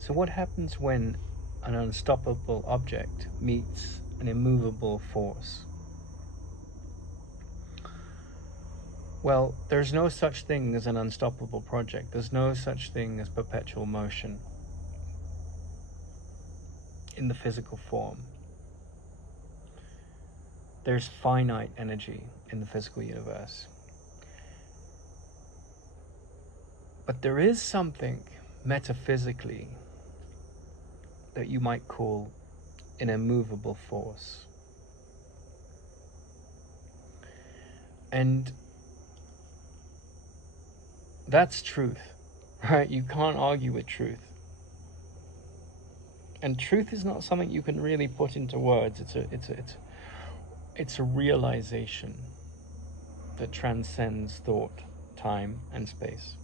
So what happens when an unstoppable object meets an immovable force? Well, there's no such thing as an unstoppable project. There's no such thing as perpetual motion in the physical form. There's finite energy in the physical universe. But there is something metaphysically that you might call an immovable force. And that's truth, right? You can't argue with truth. And truth is not something you can really put into words. It's a realization that transcends thought, time, and space.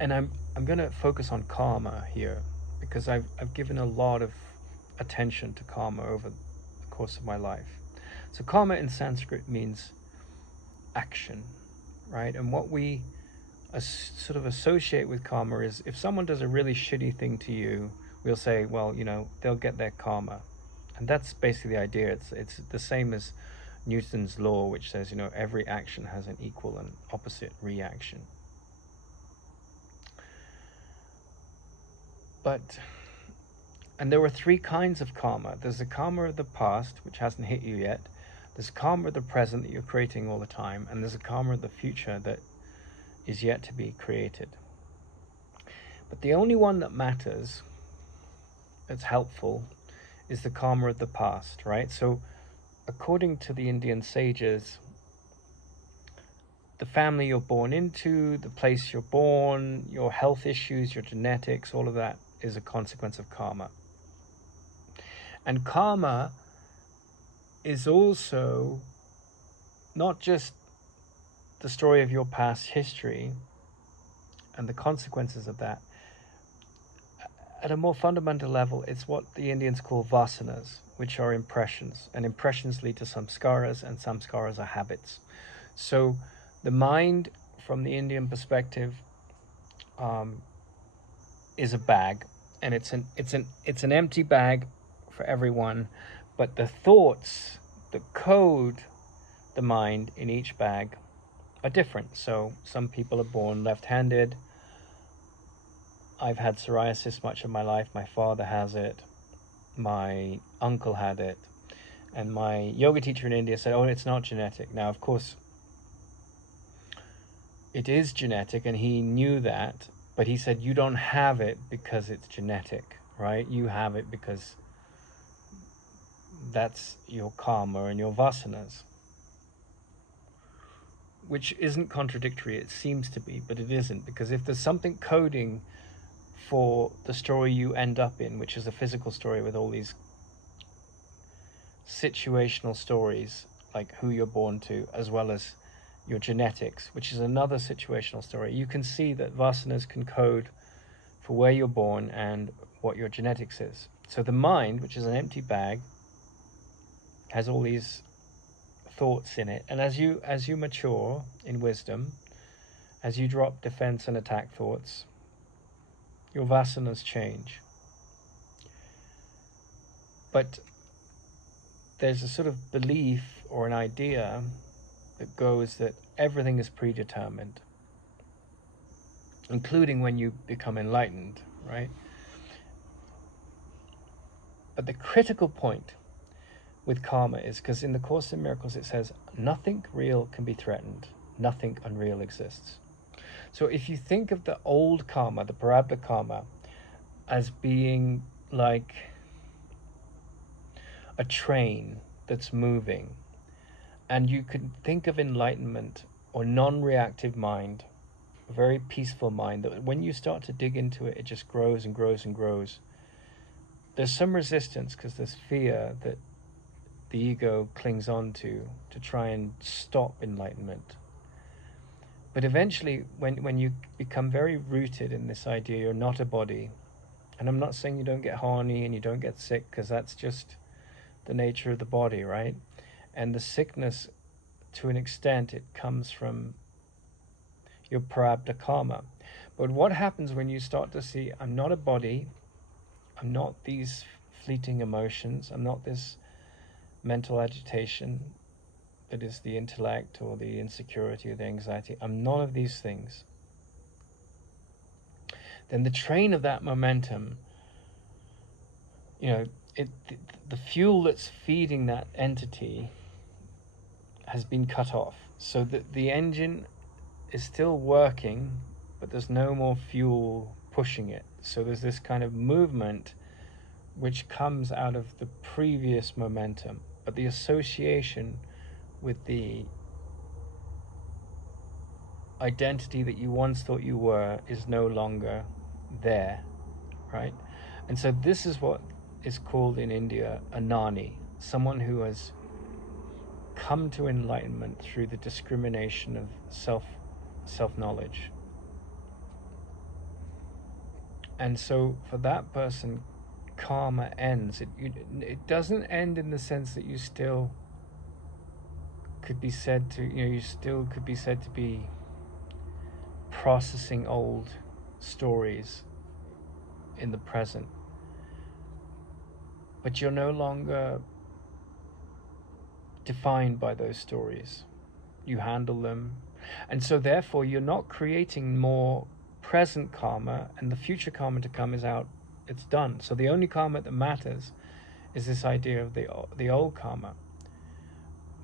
And I'm going to focus on karma here because I've given a lot of attention to karma over the course of my life. So karma in Sanskrit means action, right? And what we sort of associate with karma is if someone does a really shitty thing to you, we'll say, well, you know, they'll get their karma. And that's basically the idea. It's the same as Newton's law, which says, you know, every action has an equal and opposite reaction. And there were three kinds of karma. There's the karma of the past, which hasn't hit you yet. There's karma of the present that you're creating all the time. And there's a karma of the future that is yet to be created. But the only one that matters, that's helpful, is the karma of the past, right? So according to the Indian sages, the family you're born into, the place you're born, your health issues, your genetics, all of that is a consequence of karma. And karma is also not just the story of your past history and the consequences of that. At a more fundamental level, it's what the Indians call vasanas, which are impressions. And impressions lead to samskaras, and samskaras are habits. So the mind, from the Indian perspective, is a bag, and it's an empty bag for everyone, but the thoughts that code the mind in each bag are different. So some people are born left-handed. I've had psoriasis much of my life. My father has it. My uncle had it. And my yoga teacher in India said, oh, it's not genetic. Now, of course, it is genetic, and he knew that. But he said, you don't have it because it's genetic, right? You have it because that's your karma and your vasanas. Which isn't contradictory. It seems to be, but it isn't. Because if there's something coding for the story you end up in, which is a physical story with all these situational stories, like who you're born to, as well as your genetics, which is another situational story, you can see that vasanas can code for where you're born and what your genetics is. So the mind, which is an empty bag, has all these thoughts in it. And as you mature in wisdom, as you drop defense and attack thoughts, your vasanas change. But there's a sort of belief or an idea that goes that everything is predetermined, including when you become enlightened, right? But the critical point with karma is, because in the Course in Miracles it says, nothing real can be threatened, nothing unreal exists. So if you think of the old karma, the prarabdha karma, as being like a train that's moving, and you could think of enlightenment or non-reactive mind, a very peaceful mind, that when you start to dig into it, it just grows and grows and grows. There's some resistance because there's fear that the ego clings on to try and stop enlightenment. But eventually, when you become very rooted in this idea, you're not a body. And I'm not saying you don't get horny and you don't get sick, because that's just the nature of the body, right? And the sickness, to an extent, it comes from your prarabdha karma. But what happens when you start to see, I'm not a body, I'm not these fleeting emotions, I'm not this mental agitation that is the intellect or the insecurity or the anxiety, I'm none of these things. Then the train of that momentum, the fuel that's feeding that entity has been cut off. So that the engine is still working, but there's no more fuel pushing it. So there's this kind of movement which comes out of the previous momentum, but the association with the identity that you once thought you were is no longer there, right? And so this is what is called in India a Gnani, someone who has come to enlightenment through the discrimination of self-knowledge. And so for that person, karma ends. It doesn't end in the sense that you still could be said to, you still could be said to be processing old stories in the present. But you're no longer defined by those stories. You handle them. And so therefore you're not creating more present karma, and the future karma to come is out, it's done. So the only karma that matters is this idea of the old karma.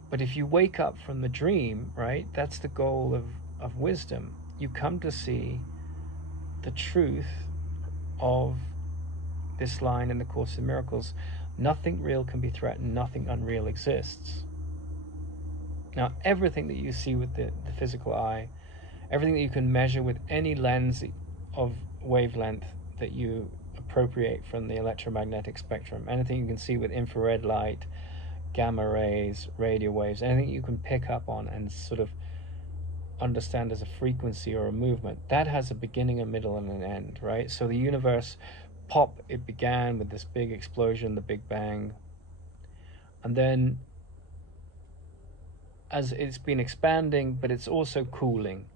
But if you wake up from the dream, right, that's the goal of wisdom. You come to see the truth of this line in the Course in Miracles: nothing real can be threatened, nothing unreal exists. Now, everything that you see with the physical eye, everything that you can measure with any lens of wavelength that you appropriate from the electromagnetic spectrum, anything you can see with infrared light, gamma rays, radio waves, anything you can pick up on and sort of understand as a frequency or a movement, that has a beginning, a middle, and an end, right? So the universe, it began with this big explosion, the Big Bang, and then as it's been expanding, but it's also cooling.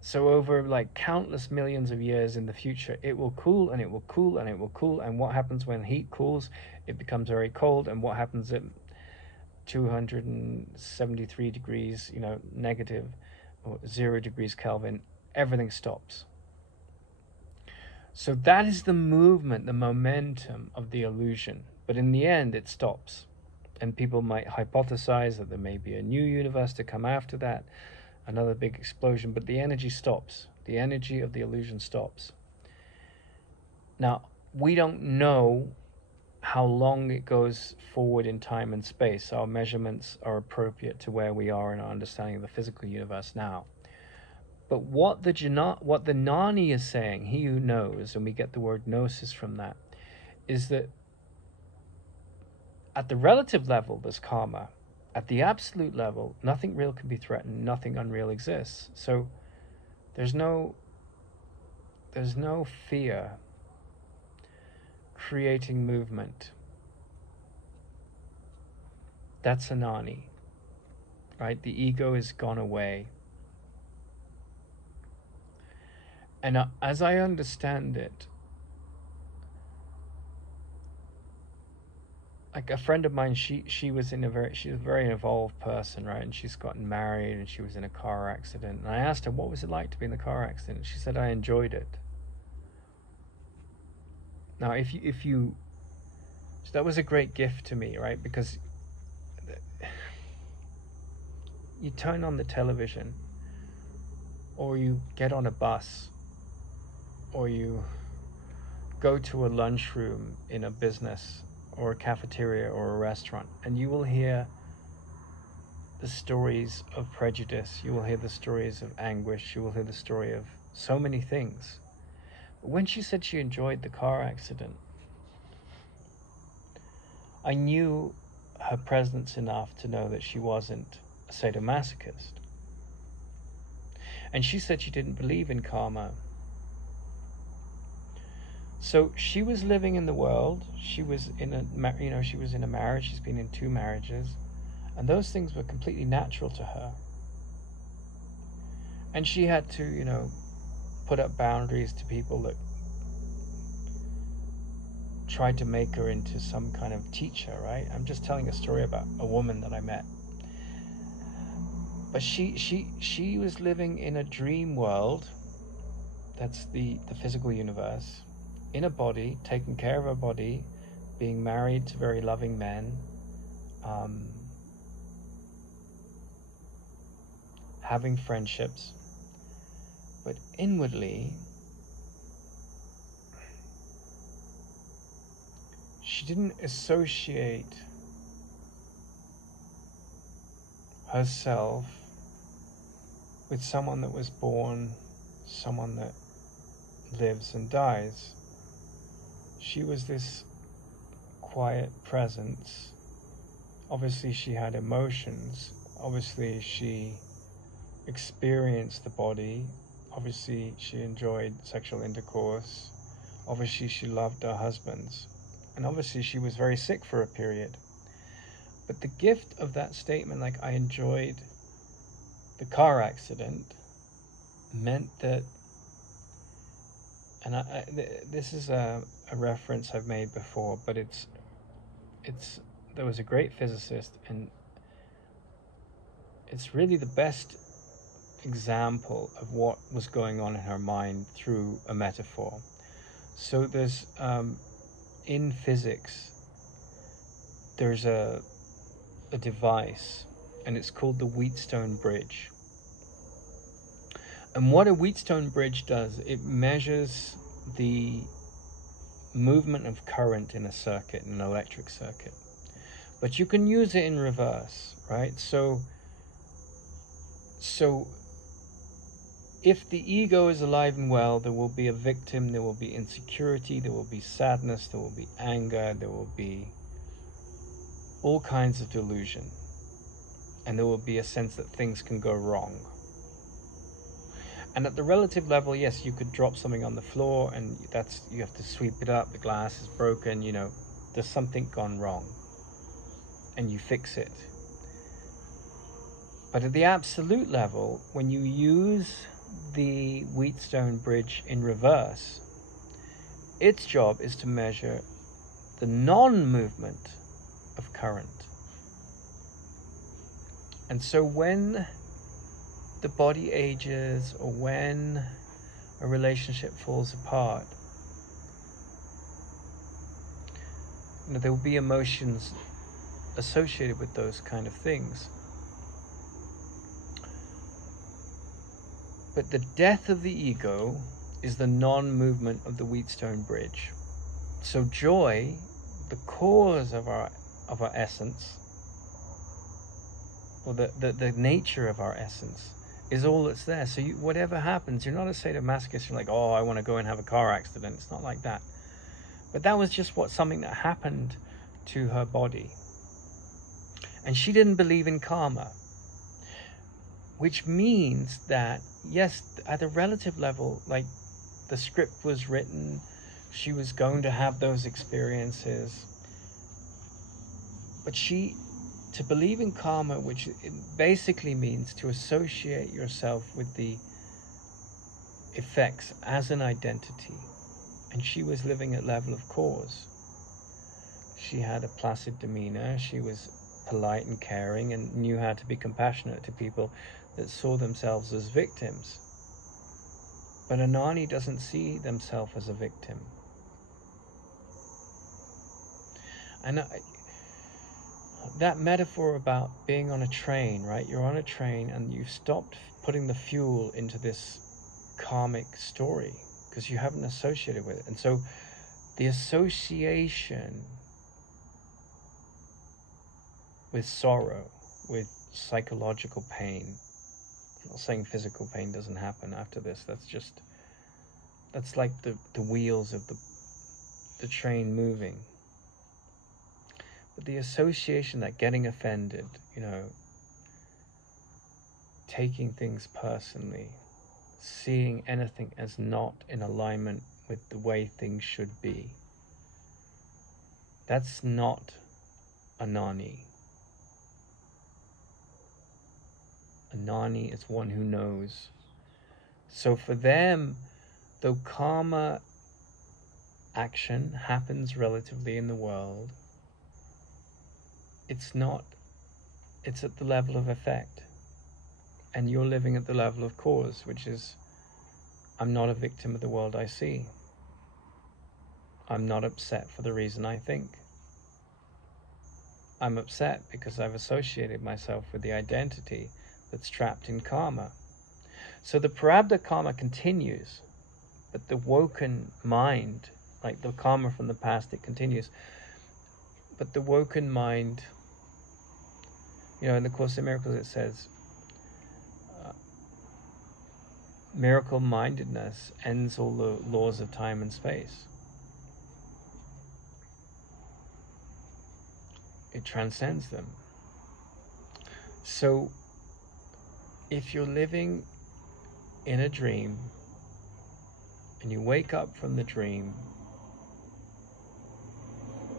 So over like countless millions of years in the future, it will cool and it will cool and it will cool. And what happens when heat cools? It becomes very cold. And what happens at 273 degrees, negative, or 0 degrees Kelvin? Everything stops. So that is the movement, the momentum of the illusion. But in the end, it stops. And people might hypothesize that there may be a new universe to come after that, another big explosion, but the energy stops. The energy of the illusion stops. Now, we don't know how long it goes forward in time and space. Our measurements are appropriate to where we are in our understanding of the physical universe now. But what the Gnani is saying, he who knows, and we get the word gnosis from that, is that at the relative level, there's karma. At the absolute level, nothing real can be threatened, nothing unreal exists. So there's no fear creating movement. That's a Gnani, right? The ego is gone away. And as I understand it, like a friend of mine, she was a very evolved person, right? And she's gotten married, and she was in a car accident. And I asked her, what was it like to be in the car accident? She said, I enjoyed it. Now, so that was a great gift to me, right? Because you turn on the television, or you get on a bus, or you go to a lunchroom in a business, or a cafeteria, or a restaurant, and you will hear the stories of prejudice, you will hear the stories of anguish, you will hear the story of so many things. But when she said she enjoyed the car accident, I knew her presence enough to know that she wasn't a sadomasochist. And she said she didn't believe in karma. So she was living in the world. She was in a marriage. She's been in 2 marriages, and those things were completely natural to her. And she had to, you know, put up boundaries to people that tried to make her into some kind of teacher, right? I'm just telling a story about a woman that I met. But she was living in a dream world, that's the physical universe, in a body, taking care of her body, being married to very loving men, having friendships. But inwardly, she didn't associate herself with someone that was born, someone that lives and dies. She was this quiet presence. Obviously she had emotions. Obviously she experienced the body. Obviously she enjoyed sexual intercourse. Obviously she loved her husbands. And obviously she was very sick for a period. But the gift of that statement, like, I enjoyed the car accident, meant that, and this is a reference I've made before, but it's there was a great physicist, and it's really the best example of what was going on in her mind through a metaphor. So there's in physics there's a device, and it's called the Wheatstone bridge. And what a Wheatstone bridge does, it measures the movement of current in a circuit, in an electric circuit. But you can use it in reverse, right? So if the ego is alive and well, there will be a victim, there will be insecurity, there will be sadness, there will be anger, there will be all kinds of delusion. And there will be a sense that things can go wrong. And at the relative level, yes, you could drop something on the floor and you have to sweep it up, the glass is broken, you know, there's something gone wrong. And you fix it. But at the absolute level, when you use the Wheatstone bridge in reverse, its job is to measure the non-movement of current. And so when the body ages, or when a relationship falls apart, you know, there will be emotions associated with those kind of things. But the death of the ego is the non-movement of the Wheatstone bridge. So joy, the cause of our essence, or the nature of our essence, is all that's there. So whatever happens, you're not a sadomasochist. You're like, oh, I want to go and have a car accident. It's not like that. But that was just something that happened to her body. And she didn't believe in karma. Which means that, yes, at a relative level, like, the script was written, she was going to have those experiences. But to believe in karma, which it basically means to associate yourself with the effects as an identity. And she was living at level of cause. She had a placid demeanor, she was polite and caring, and knew how to be compassionate to people that saw themselves as victims. But Anani doesn't see themselves as a victim. And that metaphor about being on a train, right? You're on a train and you've stopped putting the fuel into this karmic story because you haven't associated with it. And so the association with sorrow, with psychological pain, I'm not saying physical pain doesn't happen after this, that's like the wheels of the train moving. But the association, that getting offended, you know, taking things personally, seeing anything as not in alignment with the way things should be, that's not Anani. Anani is one who knows So for them, though karma action happens relatively in the world, it's not, it's at the level of effect. And you're living at the level of cause, which is, I'm not a victim of the world I see. I'm not upset for the reason I think. I'm upset because I've associated myself with the identity that's trapped in karma. So the prarabdha karma continues, but the woken mind, like the karma from the past, it continues. But the woken mind, you know, in the Course in Miracles it says, miracle-mindedness ends all the laws of time and space. It transcends them. So if you're living in a dream and you wake up from the dream,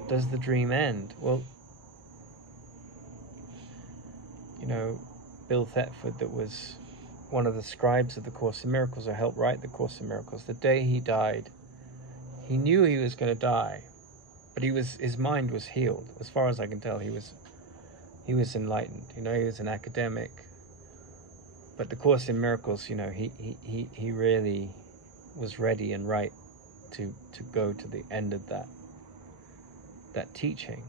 does the dream end? Well, you know, Bill Thetford, that was one of the scribes of the Course in Miracles, or helped write the Course in Miracles, the day he died, he knew he was going to die, but his mind was healed. As far as I can tell, he was enlightened. You know, he was an academic, but the Course in Miracles, you know, he really was ready and right to go to the end of that teaching.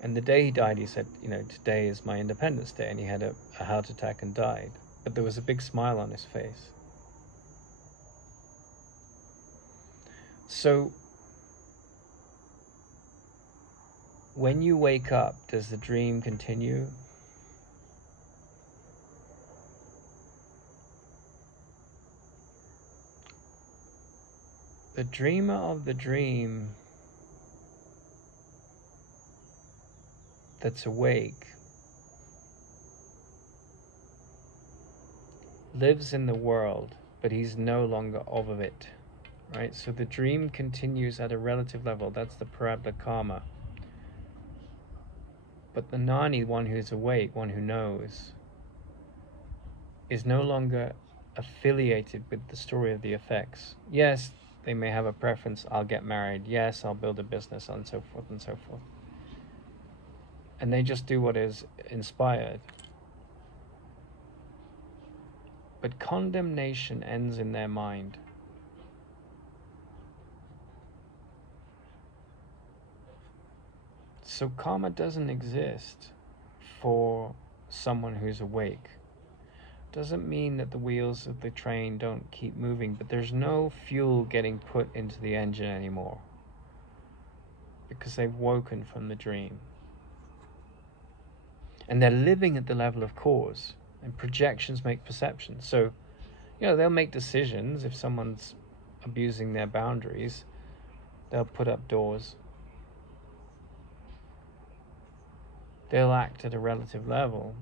And the day he died, he said, you know, today is my Independence Day, and he had a heart attack and died. But there was a big smile on his face. So when you wake up, does the dream continue? The dreamer of the dream that's awake lives in the world, but he's no longer of it, right? So the dream continues at a relative level. That's the prarabdha karma. But the gnani, one who's awake, one who knows, is no longer affiliated with the story of the effects. Yes, they may have a preference, I'll get married, yes, I'll build a business, and so forth and so forth. And they just do what is inspired. But condemnation ends in their mind. So karma doesn't exist for someone who's awake. Doesn't mean that the wheels of the train don't keep moving, but there's no fuel getting put into the engine anymore, because they've woken from the dream. And they're living at the level of cause, and projections make perceptions. So, you know, they'll make decisions. If someone's abusing their boundaries, they'll put up doors. They'll act at a relative level.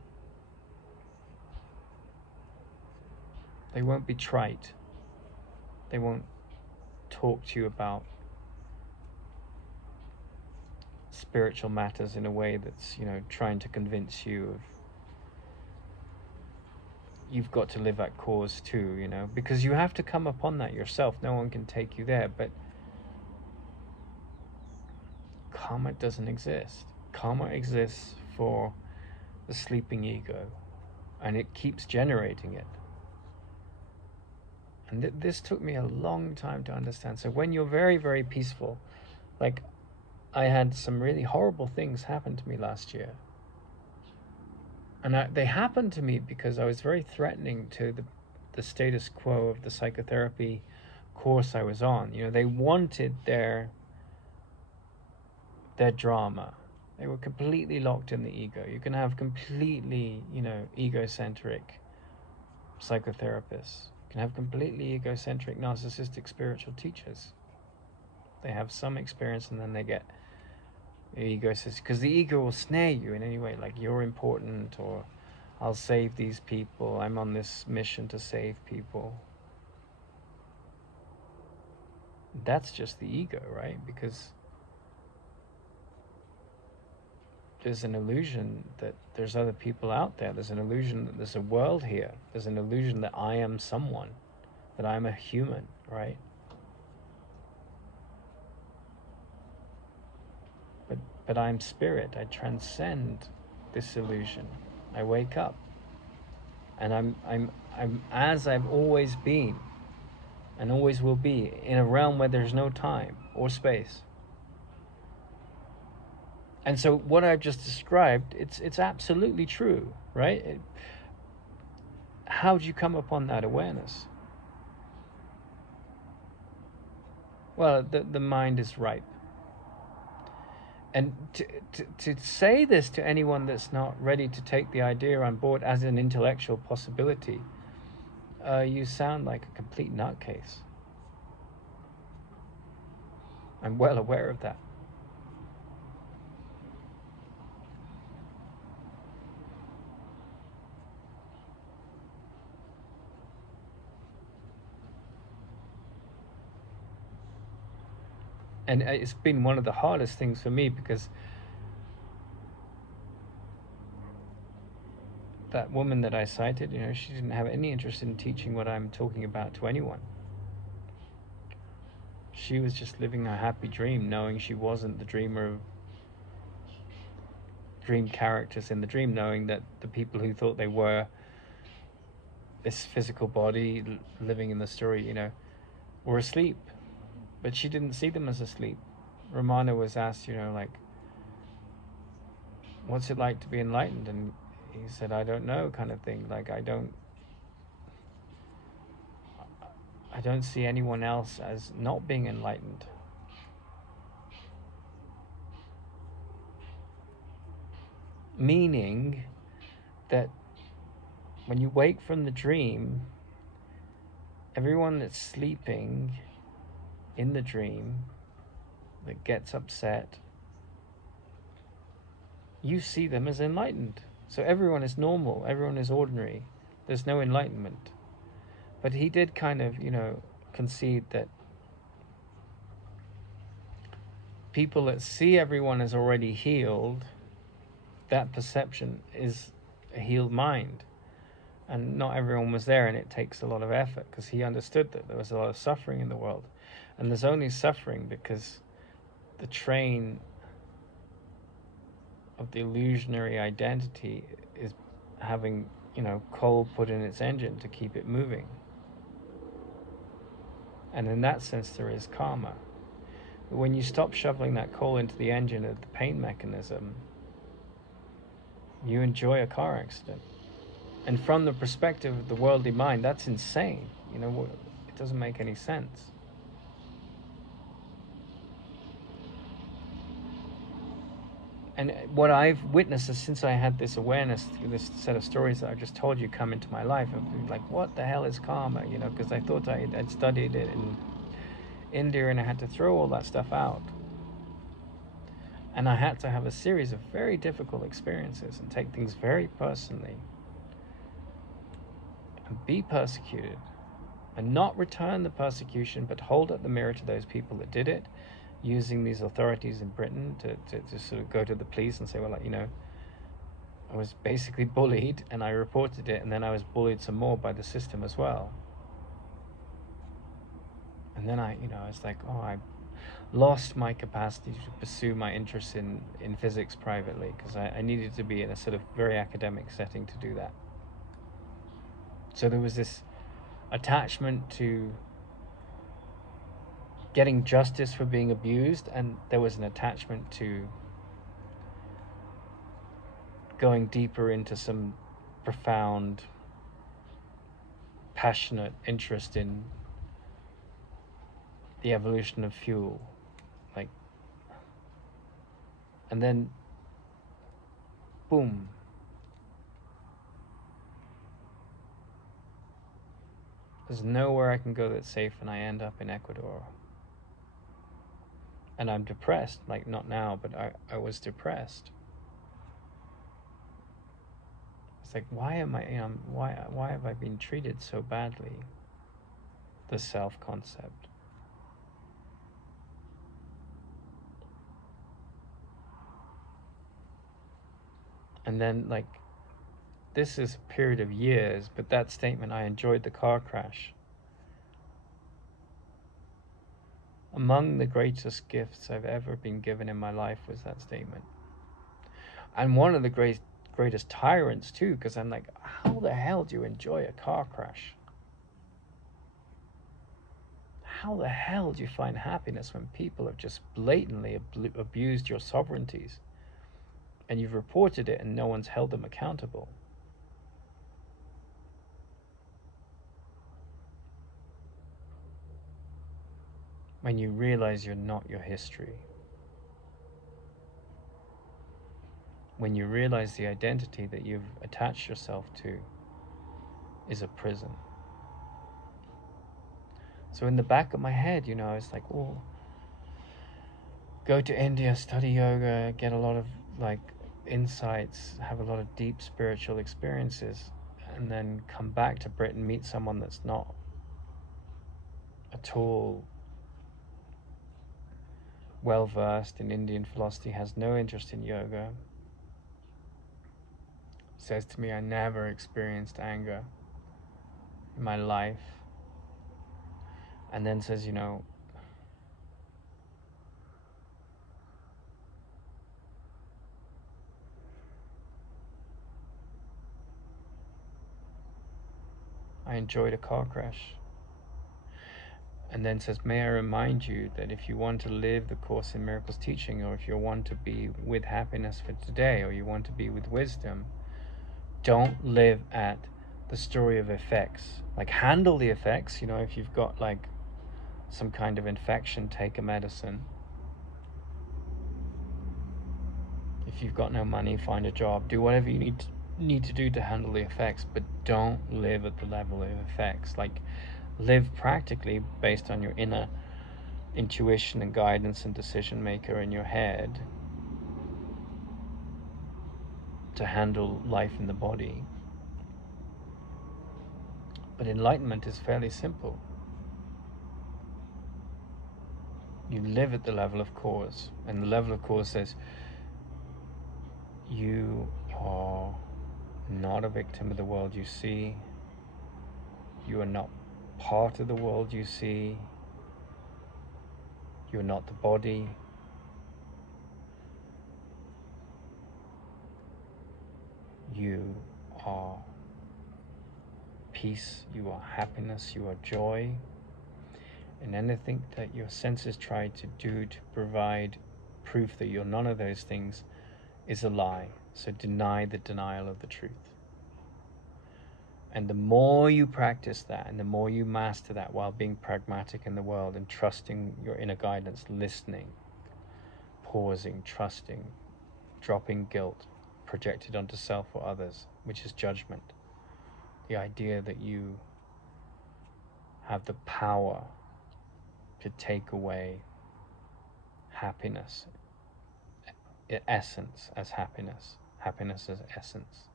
They won't be trite. They won't talk to you about spiritual matters in a way that's, you know, trying to convince you of you've got to live at cause too, you know, because you have to come upon that yourself. No one can take you there. But karma doesn't exist. Karma exists for the sleeping ego, and it keeps generating it. And this took me a long time to understand. So when you're very, very peaceful, like I had some really horrible things happen to me last year. And they happened to me because I was very threatening to the status quo of the psychotherapy course I was on. You know, they wanted their drama. They were completely locked in the ego. You can have completely, you know, egocentric psychotherapists. You can have completely egocentric, narcissistic spiritual teachers. They have some experience and then they get the ego says, because the ego will snare you in any way, like you're important, or I'll save these people, I'm on this mission to save people. That's just the ego, right? Because there's an illusion that there's other people out there. There's an illusion that there's a world here. There's an illusion that I am someone. that I'm a human, right? But I'm spirit. I transcend this illusion. I wake up, and I'm as I've always been, and always will be, in a realm where there's no time or space. And so what I've just described, it's absolutely true, right? How do you come upon that awareness? Well, the mind is ripe. And to say this to anyone that's not ready to take the idea on board as an intellectual possibility, you sound like a complete nutcase. I'm well aware of that. And it's been one of the hardest things for me, because that woman that I cited, she didn't have any interest in teaching what I'm talking about to anyone. She was just living a happy dream, knowing she wasn't the dreamer of dream characters in the dream, knowing that the people who thought they were this physical body living in the story, were asleep. But she didn't see them as asleep. Romana was asked, like, what's it like to be enlightened? And he said, I don't know, kind of thing. Like, I don't see anyone else as not being enlightened. Meaning that when you wake from the dream, everyone that's sleeping in the dream, that gets upset, you see them as enlightened. So everyone is normal, everyone is ordinary. There's no enlightenment. But he did kind of, concede that people that see everyone as already healed, that perception is a healed mind. And not everyone was there, and it takes a lot of effort, because he understood that there was a lot of suffering in the world. And there's only suffering because the train of the illusionary identity is having, coal put in its engine to keep it moving. And in that sense, there is karma. But when you stop shoveling that coal into the engine of the pain mechanism, you enjoy a car accident. And from the perspective of the worldly mind, that's insane. It doesn't make any sense. And what I've witnessed is, since I had this awareness, this set of stories that I just told you come into my life, I've been like, what the hell is karma? Because I thought I'd studied it in India, and I had to throw all that stuff out. And I had to have a series of very difficult experiences and take things very personally. And be persecuted. And not return the persecution, but hold up the mirror to those people that did it, using these authorities in Britain to sort of go to the police and say, well, I was basically bullied, and I reported it, and then I was bullied some more by the system as well. And then I was like, I lost my capacity to pursue my interest in physics privately, because I needed to be in a sort of very academic setting to do that. So there was this attachment to getting justice for being abused, and there was an attachment to going deeper into some profound, passionate interest in the evolution of fuel. And then, boom. There's nowhere I can go that's safe, and I end up in Ecuador. And I'm depressed, not now, but I was depressed. It's like, why am I, why have I been treated so badly? The self-concept. And then, this is a period of years, but that statement, I enjoyed the car crash, Among the greatest gifts I've ever been given in my life was that statement. And one of the greatest tyrants too, because I'm like, how the hell do you enjoy a car crash? How the hell do you find happiness when people have just blatantly abused your sovereignties and you've reported it and no one's held them accountable? When you realize you're not your history. When you realize the identity that you've attached yourself to is a prison. So in the back of my head, you know, I was like, oh, go to India, study yoga, get a lot of like insights, have a lot of deep spiritual experiences, and then come back to Britain, meet someone that's not at all well versed in Indian philosophy, has no interest in yoga, says to me, I never experienced anger in my life, and then says, you know, I enjoyed a car crash. And then says, may I remind you that if you want to live the Course in Miracles teaching, or if you want to be with happiness for today, or you want to be with wisdom, don't live at the story of effects. Like, handle the effects, you know, if you've got like some kind of infection, take a medicine. If you've got no money, find a job, do whatever you need to do to handle the effects, but don't live at the level of effects. Like, live practically based on your inner intuition and guidance and decision maker in your head to handle life in the body. But enlightenment is fairly simple. You live at the level of cause, and the level of cause says you are not a victim of the world you see. You are not part of the world you see. You are not the body. You are peace, you are happiness, you are joy. And anything that your senses try to do to provide proof that you're none of those things is a lie. So deny the denial of the truth. And the more you practice that, and the more you master that while being pragmatic in the world and trusting your inner guidance, listening, pausing, trusting, dropping guilt projected onto self or others, which is judgment. The idea that you have the power to take away happiness, essence as happiness, happiness as essence.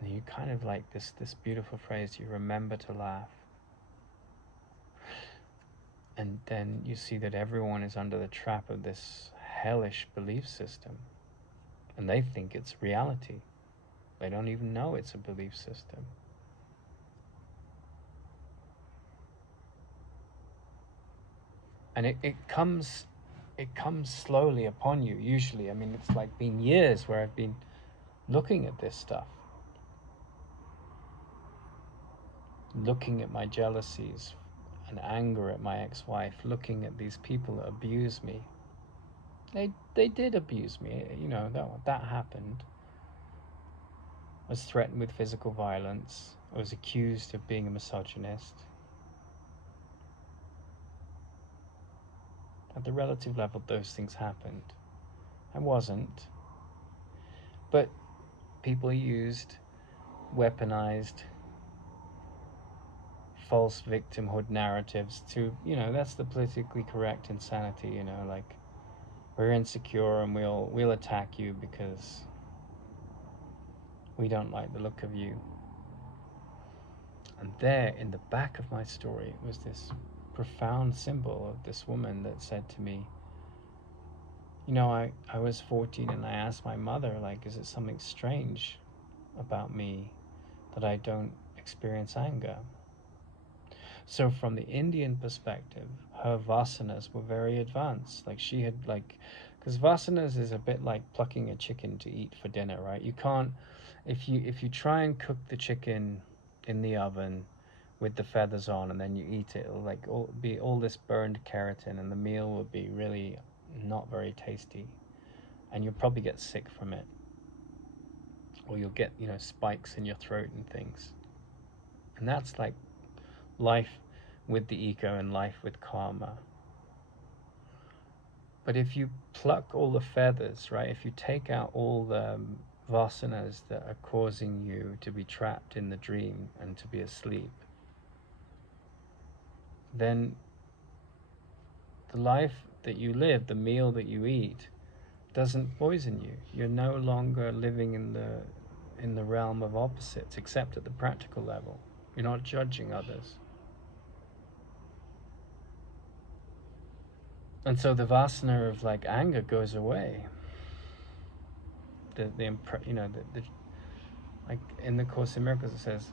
And you kind of like this beautiful phrase, you remember to laugh. And then you see that everyone is under the trap of this hellish belief system. And they think it's reality. They don't even know it's a belief system. And it comes slowly upon you, usually. I mean, it's like been years where I've been looking at this stuff. Looking at my jealousies and anger at my ex-wife, looking at these people that abuse me. They did abuse me, you know, that happened. I was threatened with physical violence. I was accused of being a misogynist. At the relative level, those things happened. I wasn't. But people used, weaponized, false victimhood narratives to, you know, that's the politically correct insanity, you know, like, we're insecure and we'll attack you because we don't like the look of you. And there in the back of my story was this profound symbol of this woman that said to me, you know, I was 14 and I asked my mother, like, is it something strange about me that I don't experience anger? So from the Indian perspective, her vasanas were very advanced. Like she had like, because vasanas is a bit like plucking a chicken to eat for dinner, right? You can't, if you try and cook the chicken in the oven with the feathers on and then you eat it, it'll like be all this burned keratin, and the meal will be really not very tasty, and you'll probably get sick from it, or you'll get, you know, spikes in your throat and things. And that's like life with the ego and life with karma. But if you pluck all the feathers, right, if you take out all the vasanas that are causing you to be trapped in the dream and to be asleep, then the life that you live, the meal that you eat, doesn't poison you. You're no longer living in the realm of opposites, except at the practical level. You're not judging others. And so the vasana of like anger goes away. You know, like in the Course in Miracles it says,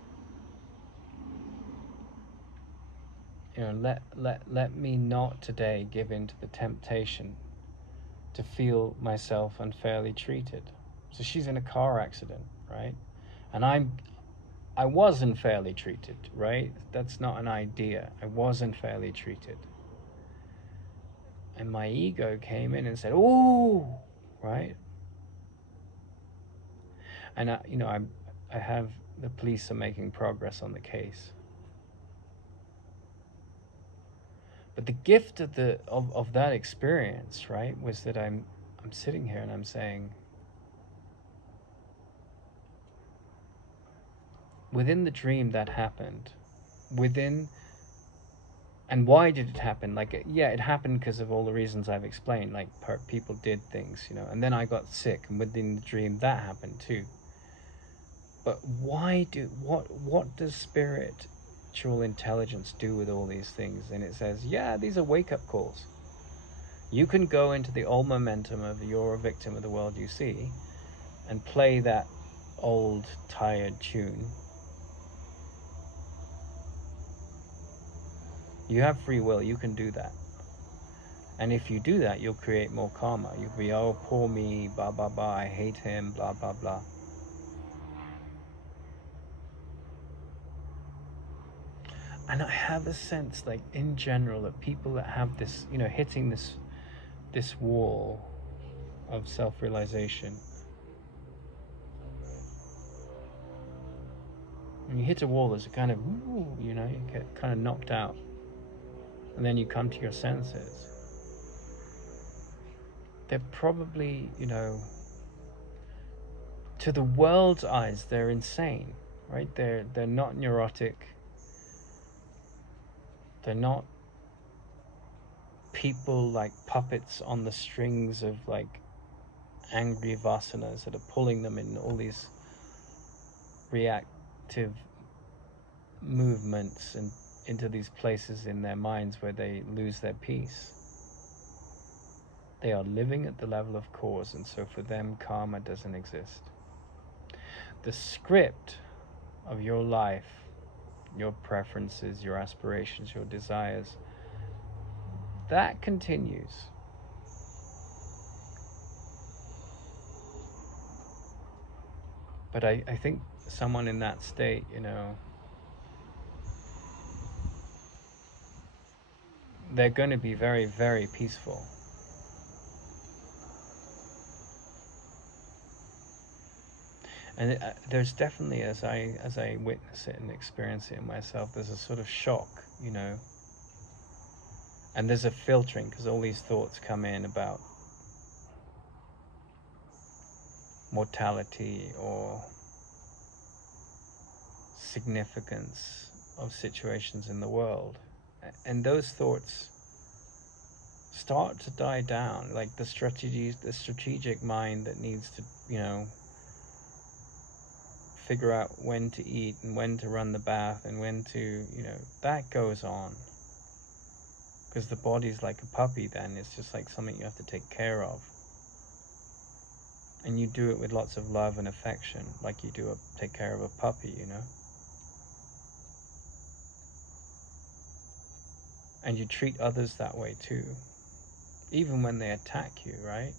you know, let me not today give in to the temptation to feel myself unfairly treated. So she's in a car accident, right? And I was unfairly treated, right? That's not an idea. I was unfairly treated. And my ego came in and said, "Ooh," right? And you know, I have the police are making progress on the case. But the gift of that experience, right, was that I'm sitting here and I'm saying, within the dream that happened, and why did it happen? Like, yeah, it happened because of all the reasons I've explained. Like, people did things, you know, and then I got sick, and within the dream that happened too. But what does spiritual intelligence do with all these things? And it says, yeah, these are wake-up calls. You can go into the old momentum of you're a victim of the world you see and play that old tired tune. You have free will, you can do that. And if you do that, you'll create more karma. You'll be, oh, poor me, blah, blah, blah, I hate him, blah, blah, blah. And I have a sense, like, in general, that people that have this, you know, hitting this wall of self-realization. When you hit a wall, there's a kind of, you know, you get kind of knocked out. And then you come to your senses. They're probably, you know, to the world's eyes, they're insane, right? They're not neurotic. They're not people like puppets on the strings of like angry vasanas that are pulling them in all these reactive movements and into these places in their minds where they lose their peace. They are living at the level of cause, and so for them karma doesn't exist. The script of your life, your preferences, your aspirations, your desires, that continues. But I think someone in that state, you know, they're going to be very, very peaceful. And there's definitely, as I witness it and experience it in myself, there's a sort of shock, you know. And there's a filtering, because all these thoughts come in about mortality or significance of situations in the world. And those thoughts start to die down, like the strategic mind that needs to, you know, figure out when to eat and when to run the bath and when to, you know, that goes on. Because the body's like a puppy then, it's just like something you have to take care of. And you do it with lots of love and affection, like you do take care of a puppy, you know. And you treat others that way too, even when they attack you, right?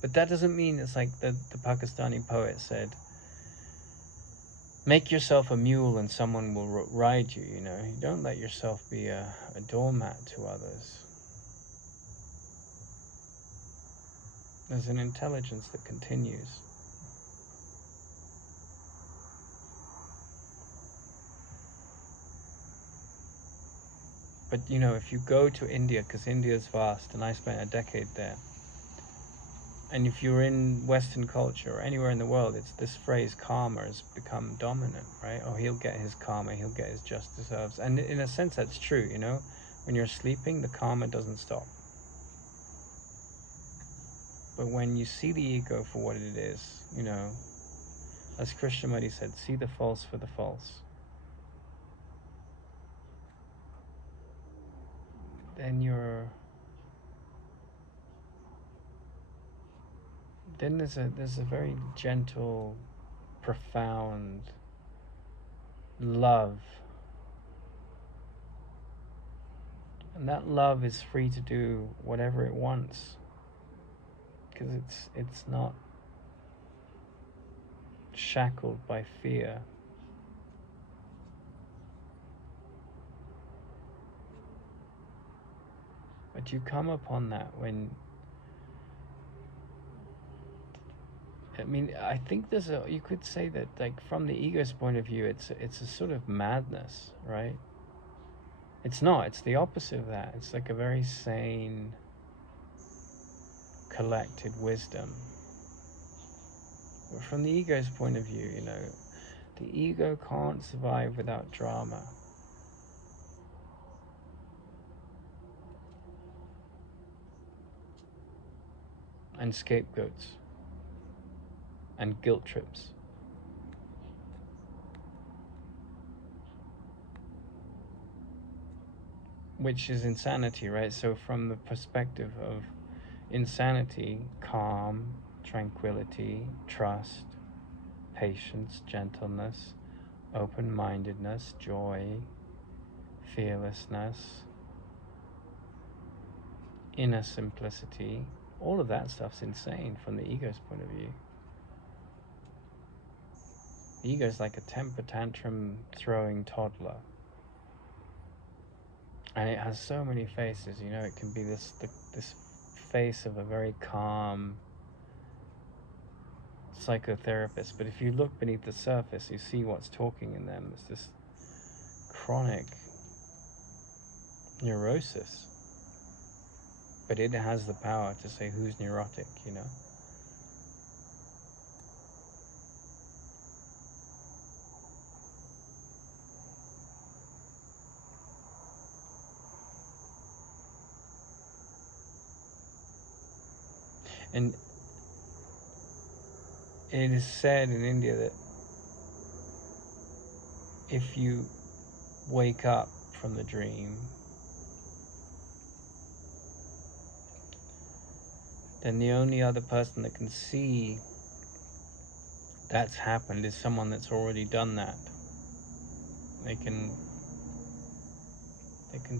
But that doesn't mean it's like the Pakistani poet said, make yourself a mule and someone will ride you, you know. You don't let yourself be a doormat to others. There's an intelligence that continues. But you know, if you go to India, because India is vast, and I spent a decade there, and if you're in Western culture or anywhere in the world, it's this phrase karma has become dominant, right? Oh, he'll get his karma, he'll get his just deserves. And in a sense, that's true, you know? When you're sleeping, the karma doesn't stop. But when you see the ego for what it is, you know, as Krishnamurti said, see the false for the false. Then there's a very gentle, profound love. And that love is free to do whatever it wants. Because it's not shackled by fear. But you come upon that when, I mean, I think you could say that, like, from the ego's point of view, it's a sort of madness, right? It's not, it's the opposite of that. It's like a very sane, collected wisdom. But from the ego's point of view, you know, the ego can't survive without drama. And scapegoats. And guilt trips. Which is insanity, right? So from the perspective of insanity, calm, tranquility, trust, patience, gentleness, open-mindedness, joy, fearlessness, inner simplicity, all of that stuff's insane from the ego's point of view. The ego's like a temper tantrum throwing toddler. And it has so many faces, you know. It can be this face of a very calm psychotherapist, but if you look beneath the surface, you see what's talking in them. It's this chronic neurosis. But it has the power to say who's neurotic, you know. And it is said in India that if you wake up from the dream, then the only other person that can see that's happened is someone that's already done that. They can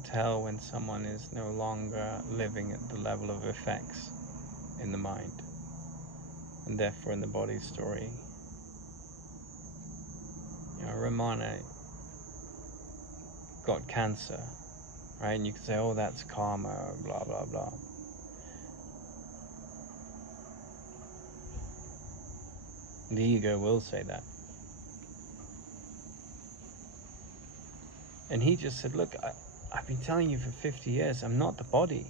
tell when someone is no longer living at the level of effects in the mind, and therefore in the body story. You know, Ramana got cancer, right? And you can say, oh, that's karma, blah, blah, blah. The ego will say that. And he just said, look, I've been telling you for 50 years, I'm not the body.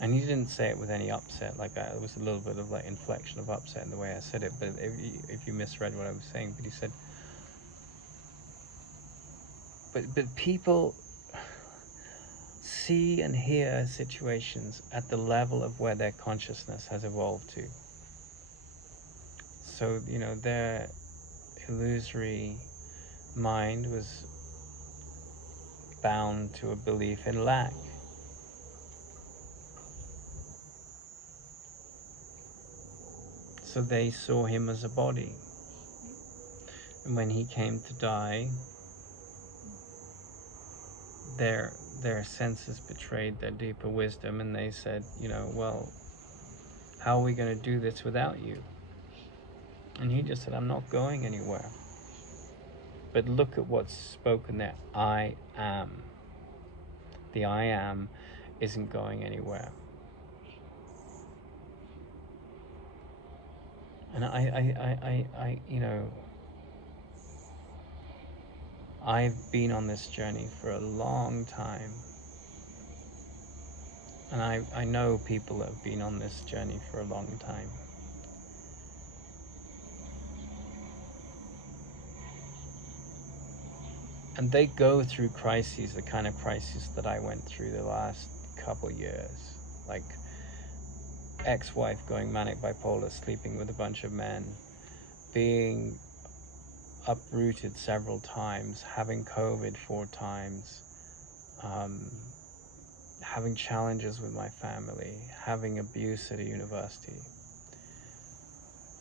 And he didn't say it with any upset, like there was a little bit of like inflection of upset in the way I said it, but if you misread what I was saying, but he said, but people see and hear situations at the level of where their consciousness has evolved to. So, you know, their illusory mind was bound to a belief in lack. So they saw him as a body. And when he came to die, their senses betrayed their deeper wisdom, and they said, you know, well, how are we going to do this without you? And he just said, I'm not going anywhere. But look at what's spoken there. I am. The I am isn't going anywhere. And I you know, I've been on this journey for a long time. And I know people that have been on this journey for a long time. And they go through crises, the kind of crises that I went through the last couple years. Like ex-wife going manic bipolar, sleeping with a bunch of men, being uprooted several times, having COVID 4 times, having challenges with my family, having abuse at a university.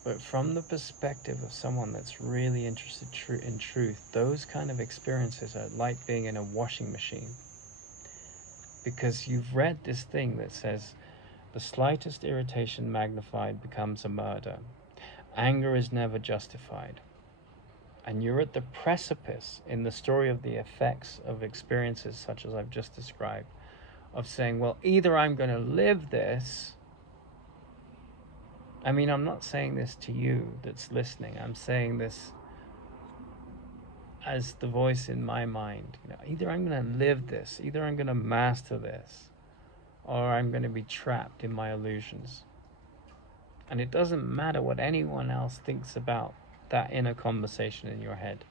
But from the perspective of someone that's really interested in truth, those kind of experiences are like being in a washing machine. Because you've read this thing that says, the slightest irritation magnified becomes a murder. Anger is never justified. And you're at the precipice in the story of the effects of experiences such as I've just described, of saying, well, either I'm going to live this. I mean, I'm not saying this to you that's listening. I'm saying this as the voice in my mind. You know, either I'm going to live this, either I'm going to master this, or I'm going to be trapped in my illusions. And it doesn't matter what anyone else thinks about that inner conversation in your head.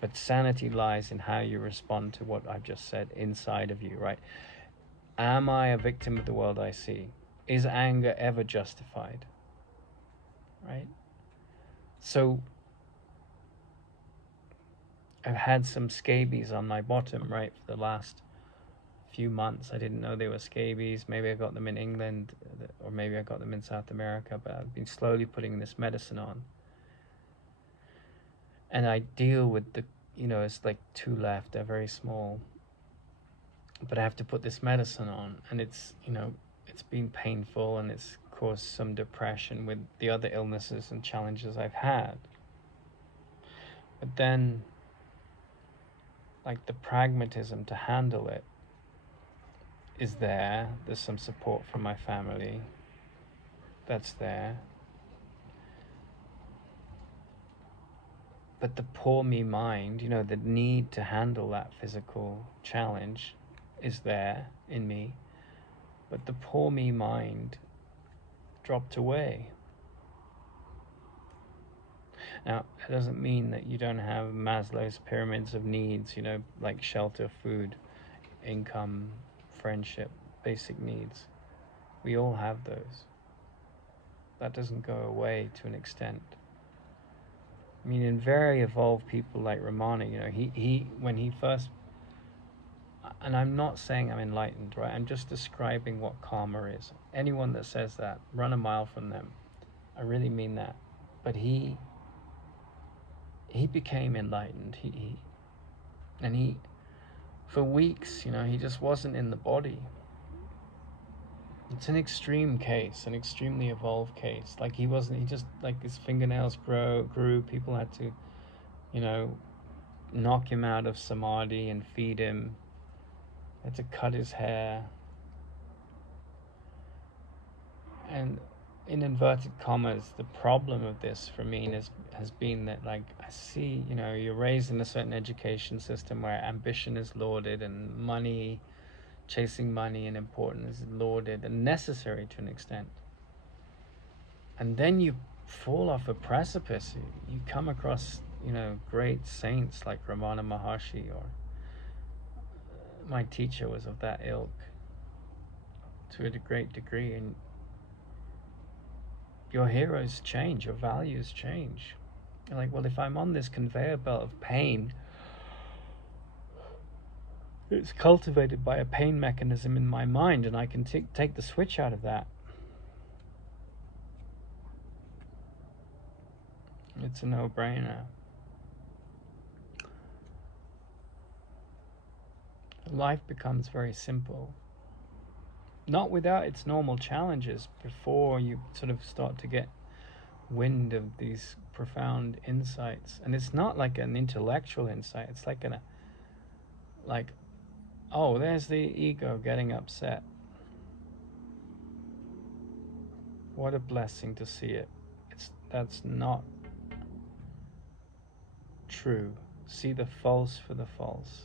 But sanity lies in how you respond to what I've just said inside of you, right? Am I a victim of the world I see? Is anger ever justified? Right? So I've had some scabies on my bottom, right, for the last few months. I didn't know they were scabies. Maybe I got them in England, or maybe I got them in South America, but I've been slowly putting this medicine on. And I deal with the, you know, it's like 2 left, they're very small. But I have to put this medicine on, and it's, you know, it's been painful, and it's caused some depression with the other illnesses and challenges I've had. But then, like, the pragmatism to handle it is there. There's some support from my family that's there. But the poor me mind, you know, the need to handle that physical challenge is there in me. But the poor me mind dropped away. Now, it doesn't mean that you don't have Maslow's pyramids of needs, you know, like shelter, food, income, friendship, basic needs. We all have those. That doesn't go away to an extent. I mean, in very evolved people like Ramana, you know, he when he first, and I'm not saying I'm enlightened, right? I'm just describing what karma is. Anyone that says that, run a mile from them. I really mean that. But he became enlightened. He for weeks, you know, he just wasn't in the body. It's an extreme case, an extremely evolved case. Like he just, like his fingernails grew. People had to, you know, knock him out of samadhi and feed him. Had to cut his hair. And in inverted commas, the problem of this for me has been that, like, I see, you know, you're raised in a certain education system where ambition is lauded and money, chasing money and importance is lauded and necessary to an extent. And then you fall off a precipice. You come across, you know, great saints like Ramana Maharshi, or my teacher was of that ilk to a great degree, and your heroes change, your values change. You're like, well, if I'm on this conveyor belt of pain, it's cultivated by a pain mechanism in my mind, and I can take the switch out of that. It's a no-brainer. life becomes very simple. Not without its normal challenges before you sort of start to get wind of these profound insights. And it's not like an intellectual insight. It's like like, oh, there's the ego getting upset. What a blessing to see it. That's not true. See the false for the false.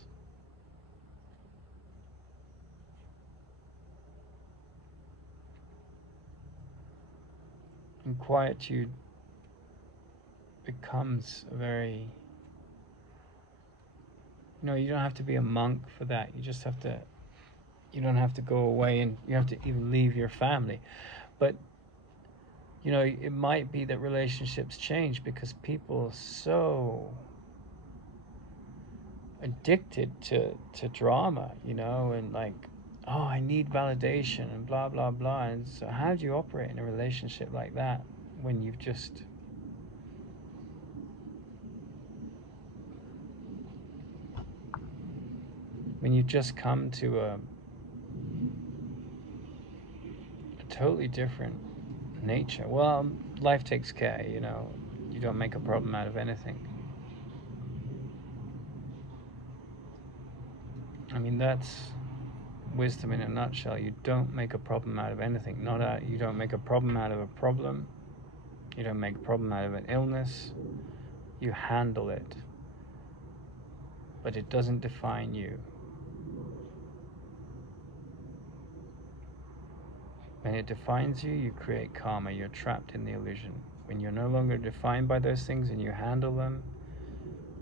And quietude becomes very, you know, you don't have to be a monk for that. You just have to, you don't have to go away, and you have to even leave your family. But, you know, it might be that relationships change because people are so addicted to drama, you know, and like, oh, I need validation and blah, blah, blah. And so how do you operate in a relationship like that when you've just... when you've just come to a totally different nature? Well, life takes care, you know. You don't make a problem out of anything. I mean, that's wisdom in a nutshell. You don't make a problem out of anything. You don't make a problem out of a problem. You don't make a problem out of an illness. You handle it. But it doesn't define you. When it defines you, you create karma. You're trapped in the illusion. When you're no longer defined by those things and you handle them,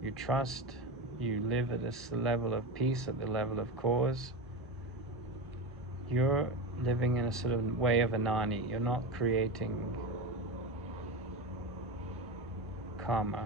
you trust, you live at this level of peace, at the level of cause, you're living in a sort of way of Anani. You're not creating karma.